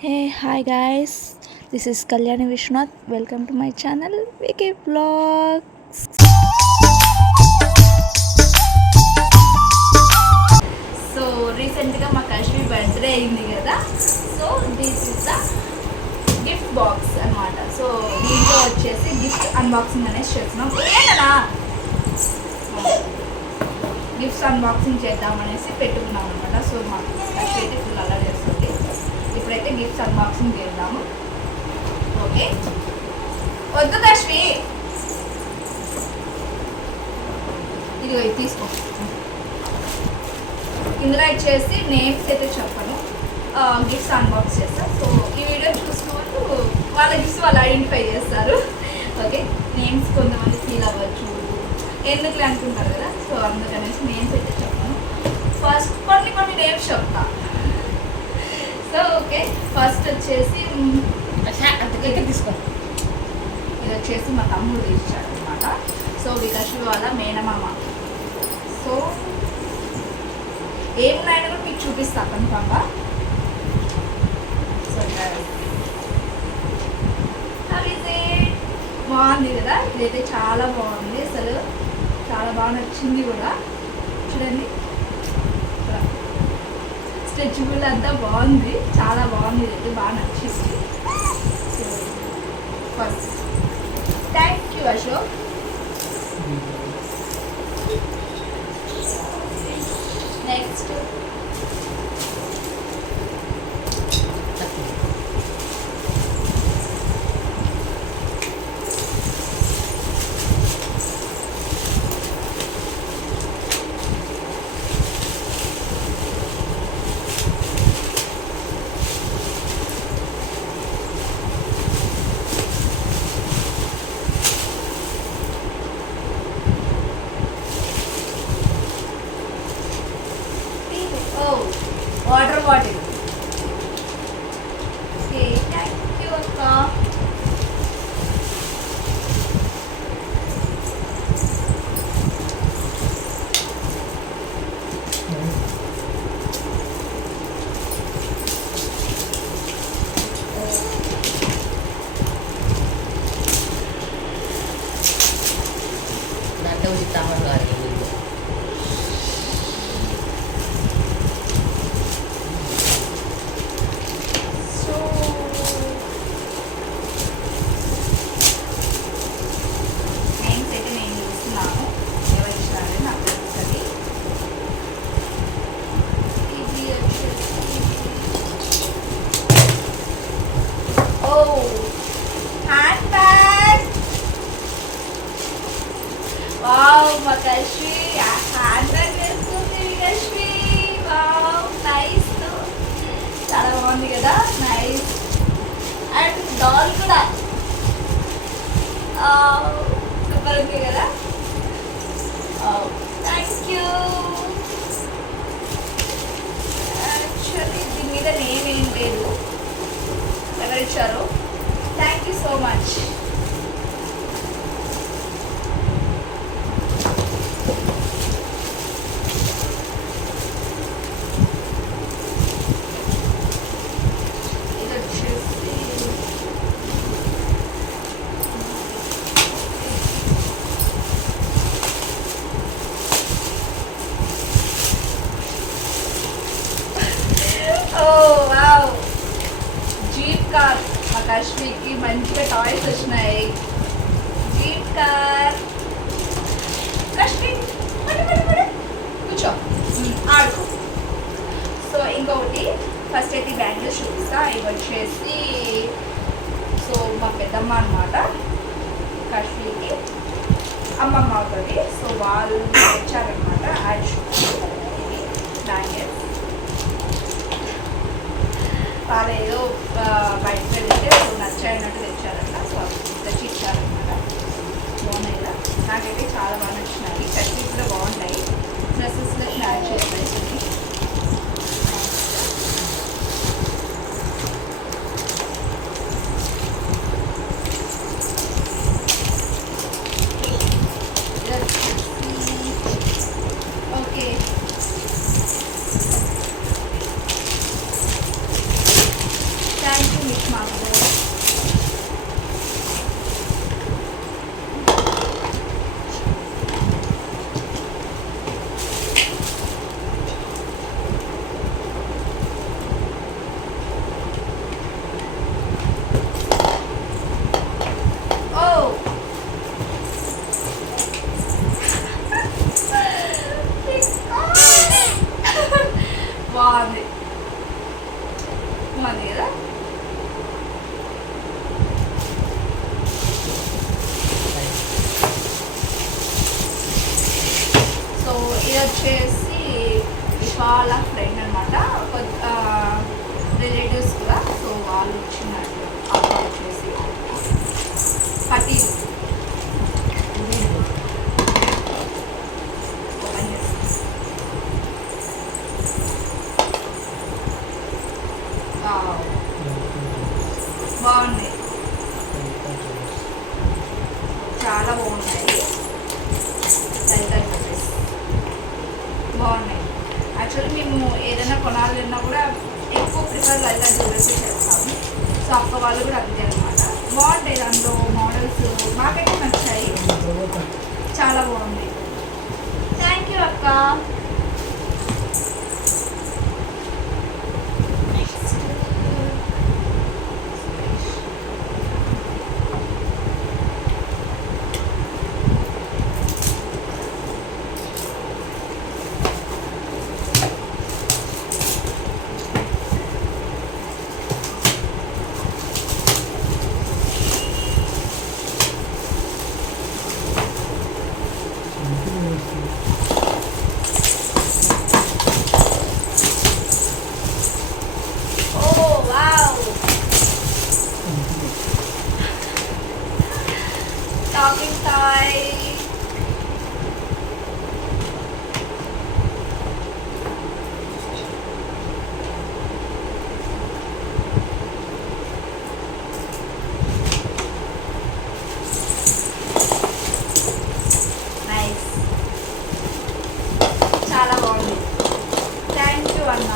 Hey, hi guys, this is Kalyani Vishnath. Welcome to my channel, Wiki Vlogs. So రీసెంట్గా మా కాశ్మీర్ బర్త్డే అయింది కదా. So this is the gift box అనమాట. సో దీంట్లో వచ్చేసి గిఫ్ట్ అన్బాక్సింగ్ అనేసి చేస్తున్నాం. ఏనా గిఫ్ట్స్ అన్బాక్సింగ్ చేద్దామనేసి పెట్టుకున్నాం అనమాట. సో మాకు కాశ్మీర్ అయితే ఫుల్ అలా చేస్తుంది. ఇప్పుడైతే గిఫ్ట్స్ అన్బాక్సింగ్ చేద్దాము. ఓకే, వద్దు కాశ్మీ, ఇదిగో ఇది తీసుకో. ఇందులో వచ్చేసి నేమ్స్ అయితే చెప్పను, గిఫ్ట్స్ అన్బాక్స్ చేస్తాను. సో ఈ వీడియో చూసుకోవచ్చు, వాళ్ళ గిఫ్ట్స్ వాళ్ళు ఐడెంటిఫై చేస్తారు. ఓకే, నేమ్స్ కొంతమంది ఫీల్ అవ్వచ్చు, ఎందుకులే అనుకుంటారు కదా. సో అందుకనేసి నేమ్స్ అయితే చెప్పాను. ఫస్ట్ కొన్ని నేమ్స్ చెప్తా. సో ఓకే, ఫస్ట్ వచ్చేసి తీసుకో. ఇది వచ్చేసి మా తమ్ముడు ఇచ్చాడు అనమాట. సో వికాష్ వాళ్ళ మేనమామ. సో ఏమున్నాయని కూడా మీకు చూపిస్తా కన్ఫామ్గా. సో బాగుంది కదా, ఇదైతే చాలా బాగుంది, అసలు చాలా బాగా నచ్చింది కూడా. చూడండి, స్ట్రెచబుల్ అంతా బాగుంది, చాలా బాగుంది, ఇదైతే బాగా నచ్చింది. So first thank you Ashok. Next water bottle. Okay, thank you అక్క. వావ్, మా కశ్మీ హ్యాండ్ బ్యాగ్ వేసుకుంది. కశ్మీ వావ్, నైస్, చాలా బాగుంది కదా, నైస్. అండ్ డాల్ కూడా సూపర్ ఉంది కదా. Thank you. యాక్చువల్లీ దీని మీద నేమ్ ఏం లేదు, ఎవరు ఇచ్చారు. Thank you so much. Car, మా కాశ్మీర్కి మంచిగా టాయ్స్ వచ్చినాయి. Jeep car. కాశ్మీర్ కూర్చో, ఆడుకో. సో ఇంకొకటి, ఫస్ట్ అయితే బ్యాంగిల్స్ చూపిస్తా. ఇవి వచ్చేసి సో మా పెద్దమ్మ అనమాట, కాశ్మీర్కి అమ్మమ్మ అవుతుంది. సో వాళ్ళు తెచ్చారనమాట యాడ్ బ్యాంగిల్స్. వాళ్ళు ఏదో బయటకు వెళ్తే నచ్చాయన్నట్టు తెచ్చారంట. సో తెచ్చి ఇచ్చారనమాట. బాగున్నాయి కదా, నాకైతే చాలా బాగా నచ్చినాయి. కట్టీస్ కూడా బాగుంటాయి, డ్రెస్సెస్లో యాడ్ చేస్తాయి. ఓకే, కదా. సో ఇది వచ్చేసి వాళ్ళ ఫ్రెండ్ అనమాట, రిలేటివ్స్ కూడా. సో వాళ్ళు వచ్చినట్టు అబ్బా వచ్చేసి పటీలు ఓపెన్ చేస్తాం. బాగున్నాయి, చాలా బాగున్నాయి. బాగున్నాయి. యాక్చువల్లీ మేము ఏదైనా కొనాలన్నా కూడా ఎక్కువ ప్రిఫర్ లలితా జ్యువెలర్స్ చేస్తాము. సో అక్క వాళ్ళు కూడా అంతే అనమాట. బాగుంటాయి దాంట్లో మోడల్స్, మాకైతే నచ్చాయి, చాలా బాగుంది. థ్యాంక్ యూ అక్క. Talking time. Nice. చాలా బాగుంది. థ్యాంక్ యూ అన్న.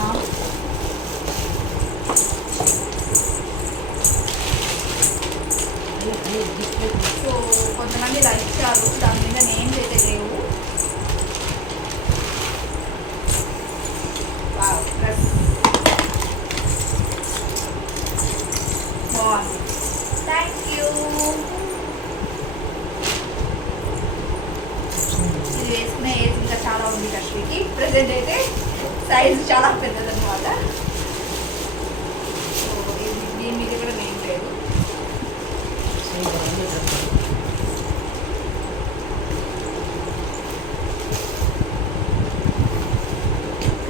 సో కొంతమంది ఇలా ఇచ్చారు, దాని మీద నేమ్స్ అయితే లేవు. డ్రెస్ బాగుంది. Thank you. ఇది వేసుకున్న ఏజ్ ఇంకా చాలా ఉంది కశ్మీకి. ప్రజెంట్ అయితే సైజ్ చాలా పెద్దదన్నమాట. సో దీని మీద కూడా నేమ్ లేదు.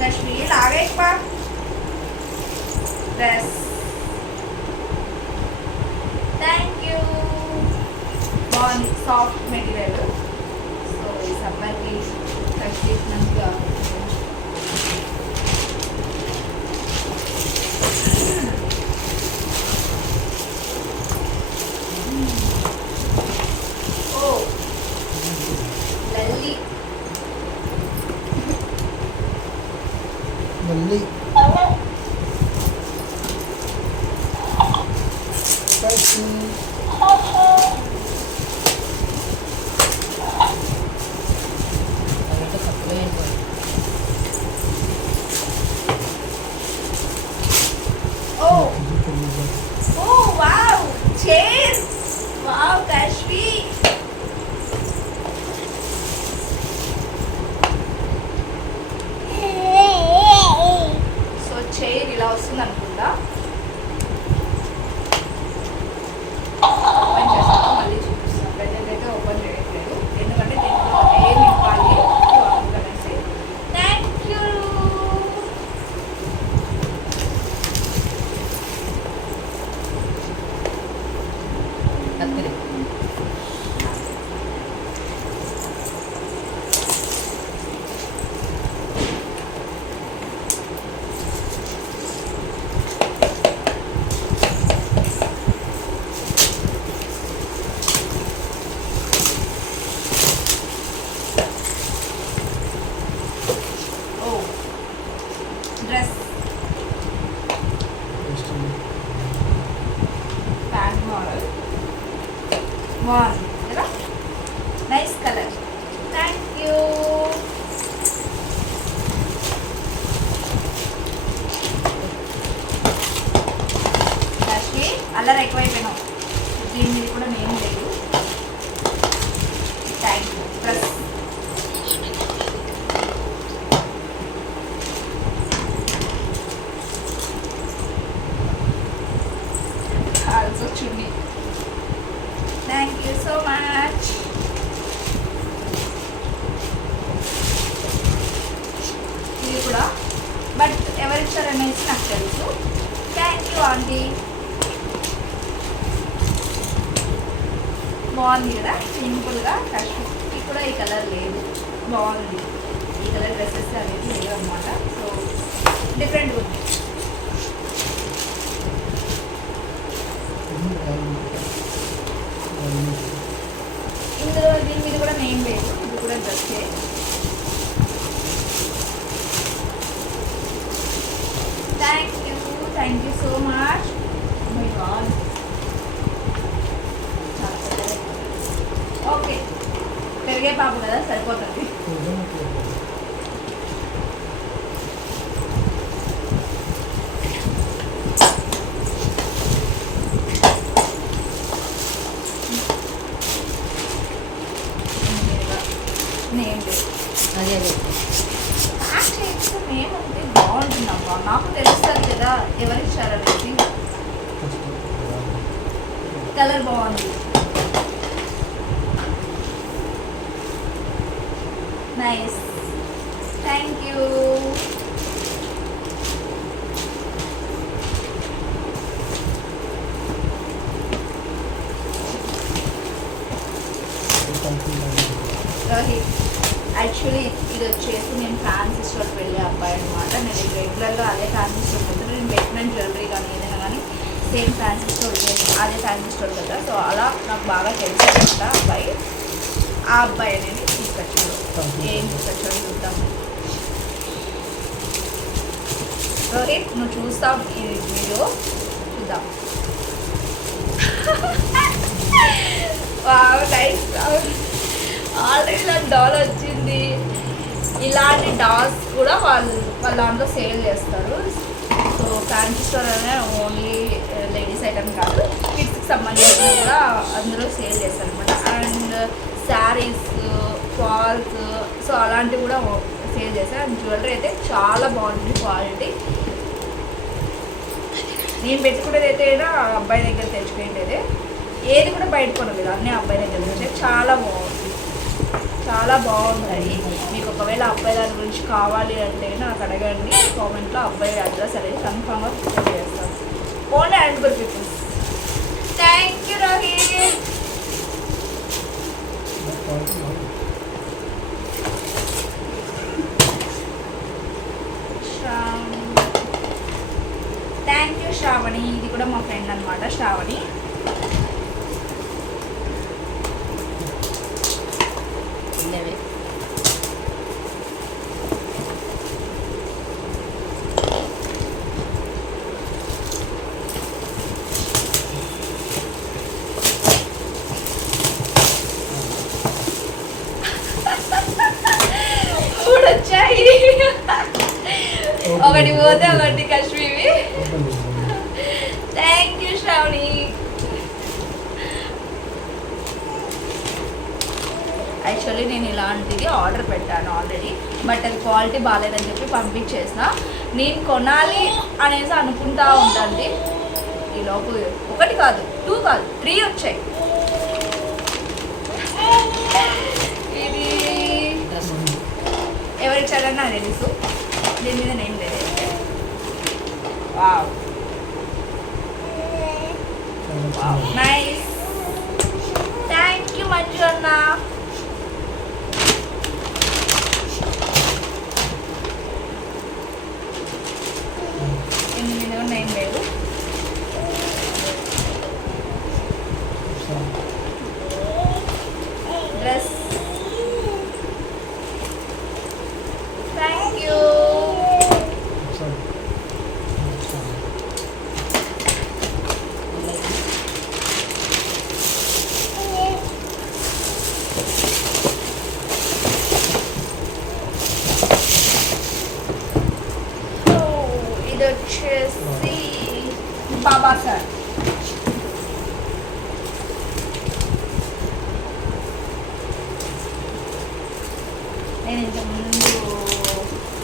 कश्मीर आ गए एक बार ड्रेस. Thank you. बहुत सॉफ्ट मटेरियल. सो ఈ సమ్మర్కి కశ్మీర్ మంచిగా మళ్ళీ Oh wow, chair. Wow, Kashmir. Chair ఇలా వస్తుంది అనుకుంటా. ఓపెన్ చేస్తాను, మళ్ళీ చూపిస్తాను. ప్రజెంట్ అయితే ఓపెన్ చేయట్లేదు, ఎందుకంటే దీంట్లో ఏం ఇవ్వాలి అనేసి. Thank you. Dress pant model బాగుంది కదా, nice colour. Thank you. Kashmir అల్లరి ఎక్కువైపోయినాం, దీని మీద కూడా నేను లేదు. Thank you. డ్రెస్ వస్తుంది చున్నీ. Thank you so much. ఇది కూడా బట్ ఎవరిచ్చారనేసి నాకు తెలుసు. Thank you aunty. బాగుంది కదా, సింపుల్గా కష్టం. ఇది కూడా ఈ కలర్ లేదు, బాగుంది. ఈ కలర్ డ్రెస్సెస్ అనేది లేవు అనమాట. సో డిఫరెంట్గా ఉంది. ఇందులో దీని మీద కూడా నేమ్ లేదు, ఇది కూడా డ్రెస్సే. Thank you so much. My god, చాలా పెద్దగా. ఓకే, పెరిగే పాప కదా సరిపోతుంది. నేమ్ లేదు, అదే ప్యాక్ చేస్తే నేమ్ ఉంటే బాగుంటుందమ్మా, నాకు తెలుస్తుంది కదా ఎవరిచ్చారనేసి. కలర్ బాగుంది, నైస్. Thank you. రోహిత్, యాక్చువల్లీ ఇది వచ్చేసి నేను ఫ్యాన్సీ స్టోర్కి వెళ్ళే అబ్బాయి అనమాట. నేను రెగ్యులర్గా అదే ఫ్యాన్సీ స్టోర్కి వెళ్తాను. నేను పెట్టిన జ్యువెలరీ కానీ ఏదైనా కానీ సేమ్ ఫ్యాన్సీ స్టోర్, అదే ఫ్యాన్సీ స్టోర్కి వెళ్తా. సో అలా నాకు బాగా తెలుసు అనమాట అబ్బాయి. ఆ అబ్బాయి అనేది తీసుకొచ్చాడు. ఏం తీసుకొచ్చాడు చూద్దాం. రోహిత్, నువ్వు చూస్తావు ఈ వీడియో, చూద్దాం. నైస్. ఆల్రెడీ నాకు డాల్ వచ్చింది. ఇలాంటి డాల్స్ కూడా వాళ్ళ దాంట్లో సేల్ చేస్తారు. సో ఫ్యాన్సీ స్టోర్ అనే ఓన్లీ లేడీస్ ఐటమ్ కాదు, కిడ్స్కి సంబంధించిన కూడా అందులో సేల్ చేస్తారు అనమాట. అండ్ శారీస్, ఫాల్స్, సో అలాంటివి కూడా సేల్ చేస్తారు. అండ్ జ్యువెలరీ అయితే చాలా బాగుంటుంది క్వాలిటీ. నేను పెట్టుకునేది అయితే అబ్బాయి దగ్గర తెచ్చుకునేది, ఏది కూడా బయట కొనలేదు, అన్నీ అబ్బాయి దగ్గర తెచ్చే. చాలా బాగుంది, చాలా బాగుంటాయి. మీకు ఒకవేళ అబ్బాయి దాని గురించి కావాలి అంటే నాకు అడగండి కామెంట్లో. అబ్బాయి అడ్రస్ అనేది కన్ఫామ్గా ప్రిపేర్ చేస్తాను. Only and peoples. Thank you Rohit. Thank you Shravani. ఇది కూడా మా ఫ్రెండ్ అనమాట శ్రావణి. వచ్చాయి, ఒకటి పోతే ఒకటి కశ్మీవి. Thank you Shravani. యాక్చువల్లీ నేను ఇలాంటిది ఆర్డర్ పెట్టాను ఆల్రెడీ, బట్ అది క్వాలిటీ బాగాలేదని చెప్పి పంపించేసిన. నేను కొనాలి అనేసి అనుకుంటా ఉంటుంది. ఈలోపు ఒకటి కాదు, 2 కాదు, 3 వచ్చాయి. ఇది ఎవరిచ్చారని నాకు తెలుసు, దీని మీద నేమ్ లేదు. Wow, nice. Thank you Manju అన్న. దీని మీద నేమ్ లేదు. డ్రెస్. Thank you. ఇది వచ్చేసి బాబా సార్. నేను ఇంతకుముందు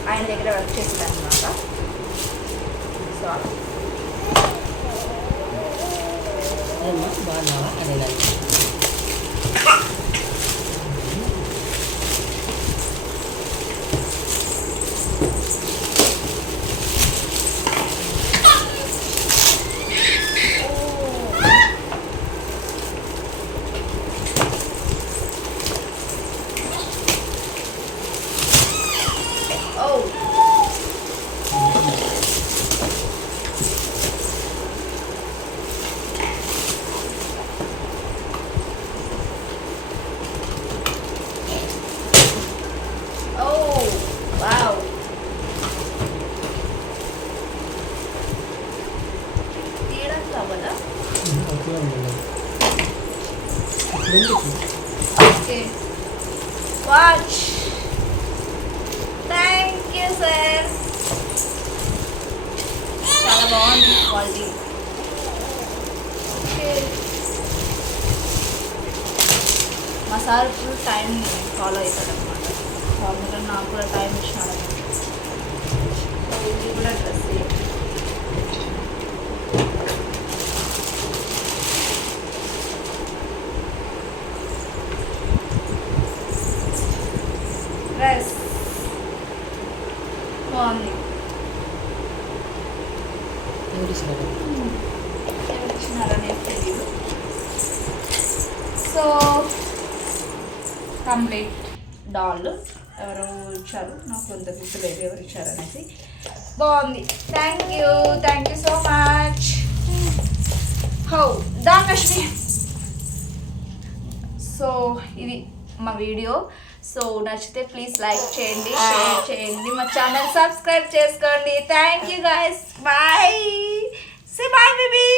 ఆయన దగ్గర వర్క్ చేసేదాన్ని అనమాట. సో అదేమ్మా బాగున్నావా అదే Okay. Watch. Thank you, sir. చాలా బాగుంది క్వాలిటీ. ఓకే మా సార్ ఫుల్ టైం ఫాలో అవుతాడు అనమాట. అందుకని నాకు కూడా టైం ఇచ్చినాడు. ఇది కూడా డ్రెస్ డ్రెస్ బాగుంది. ఎవరు ఇచ్చినారనేది తెలియదు. సో కంప్లీట్ డాల్ ఎవరు ఇచ్చారు నాకు కొంత గుర్తులేదు ఎవరు ఇచ్చారు అనేసి. బాగుంది. Thank you so much. How దా కశ్మీ. సో ఇది మా వీడియో. సో నచ్చితే ప్లీజ్ లైక్ చేయండి, షేర్ చేయండి, మా ఛానల్ సబ్స్క్రైబ్ చేసుకోండి. Thank you guys. Bye. Say bye baby.